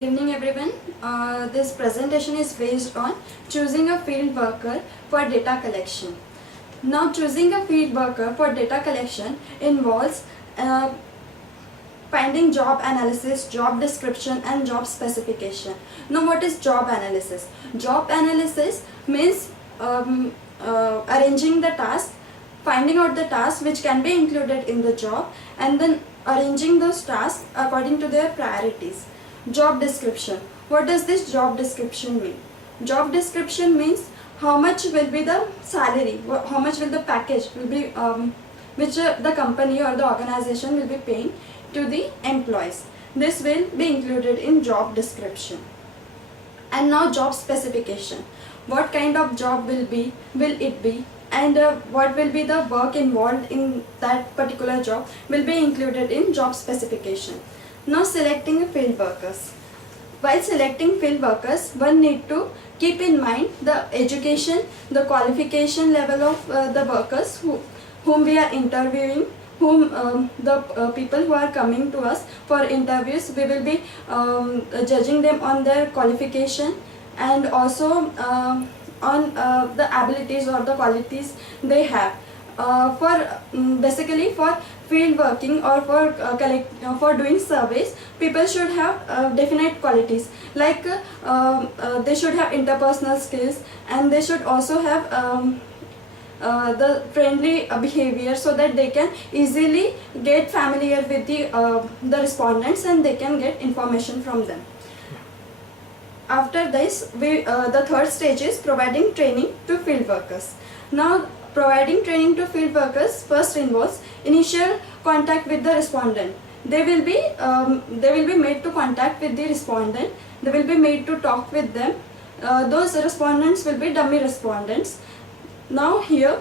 Good evening everyone. This presentation is based on choosing a field worker for data collection. Now choosing a field worker for data collection involves finding job analysis, job description and job specification. Now what is job analysis? Job analysis means arranging the task, finding out the tasks which can be included in the job and then arranging those tasks according to their priorities. Job description. What does this job description mean? Job description means how much will be the salary, how much will the package will be which the company or the organization will be paying to the employees. This will be included in job description. And now job specification. What kind of job will it be, and what will be the work involved in that particular job will be included in job specification. Now selecting field workers. While selecting field workers, one need to keep in mind the education, the qualification level of the workers whom we are interviewing, the people who are coming to us for interviews. We will be judging them on their qualification and also on the abilities or the qualities they have. Basically for field working or for doing surveys, people should have definite qualities like they should have interpersonal skills, and they should also have the friendly behavior, so that they can easily get familiar with the respondents and they can get information from them. After this, the third stage is providing training to field workers. Now, providing training to field workers first involves initial contact with the respondent. They will be made to contact with the respondent. They will be made to talk with them. Those respondents will be dummy respondents. Now here,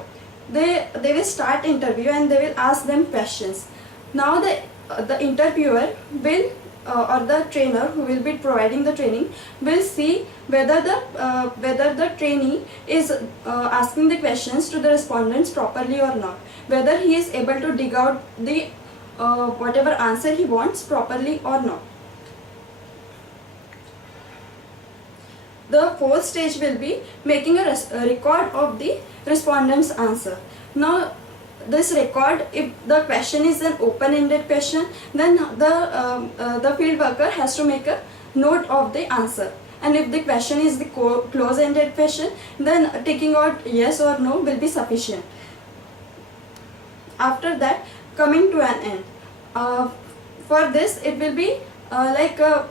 they will start interview and they will ask them questions. Now the interviewer will or the trainer who will be providing the training will see whether the trainee is asking the questions to the respondents properly or not, whether he is able to dig out the whatever answer he wants properly or not. The fourth stage will be making a record of the respondent's answer. Now this record, if the question is an open-ended question, then the field worker has to make a note of the answer. And if the question is the close-ended question, then ticking out yes or no will be sufficient. After that, coming to an end. For this, it will be whether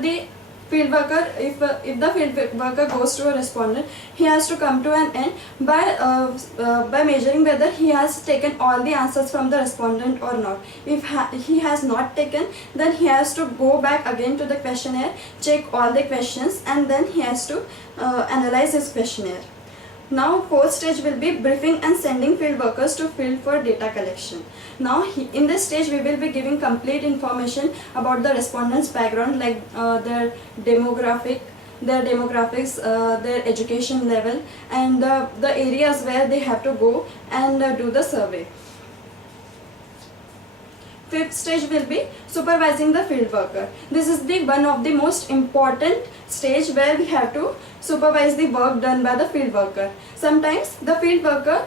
the field worker, if the field worker goes to a respondent, he has to come to an end by measuring whether he has taken all the answers from the respondent or not. If he has not taken, then he has to go back again to the questionnaire, check all the questions, and then he has to analyze his questionnaire. Now fourth stage will be briefing and sending field workers to field for data collection. Now in this stage we will be giving complete information about the respondents' background, like their demographics, their education level, and the areas where they have to go and do the survey. Fifth stage will be supervising the field worker. This is the one of the most important stage where we have to supervise the work done by the field worker. Sometimes the field worker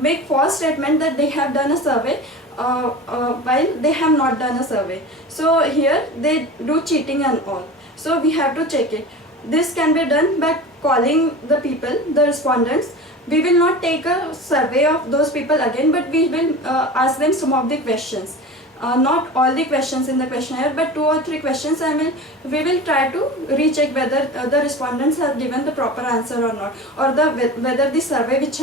make false statement that they have done a survey while they have not done a survey. So here they do cheating and all. So we have to check it. This can be done by calling the people, the respondents. We will not take a survey of those people again, but we will ask them some of the questions. Not all the questions in the questionnaire, but 2 or 3 questions, we will try to recheck whether the respondents have given the proper answer or not, or whether the survey which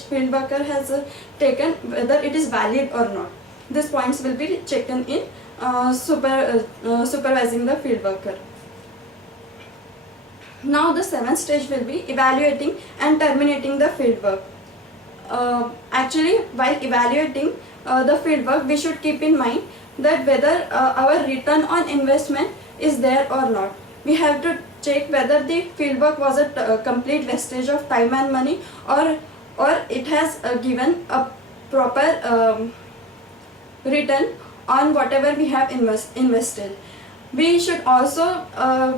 field worker has taken, whether it is valid or not. These points will be checked in supervising the field worker. Now the seventh stage will be evaluating and terminating the fieldwork. Actually, while evaluating the fieldwork, we should keep in mind that whether our return on investment is there or not. We have to check whether the fieldwork was a complete wastage of time and money, or it has given a proper return on whatever we have invested. We should also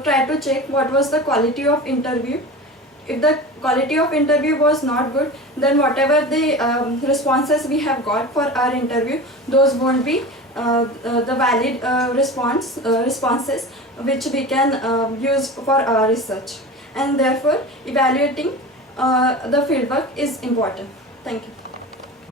try to check what was the quality of interview. If the quality of interview was not good, then whatever the responses we have got for our interview, those won't be the valid responses which we can use for our research. And therefore evaluating the fieldwork is important. Thank you.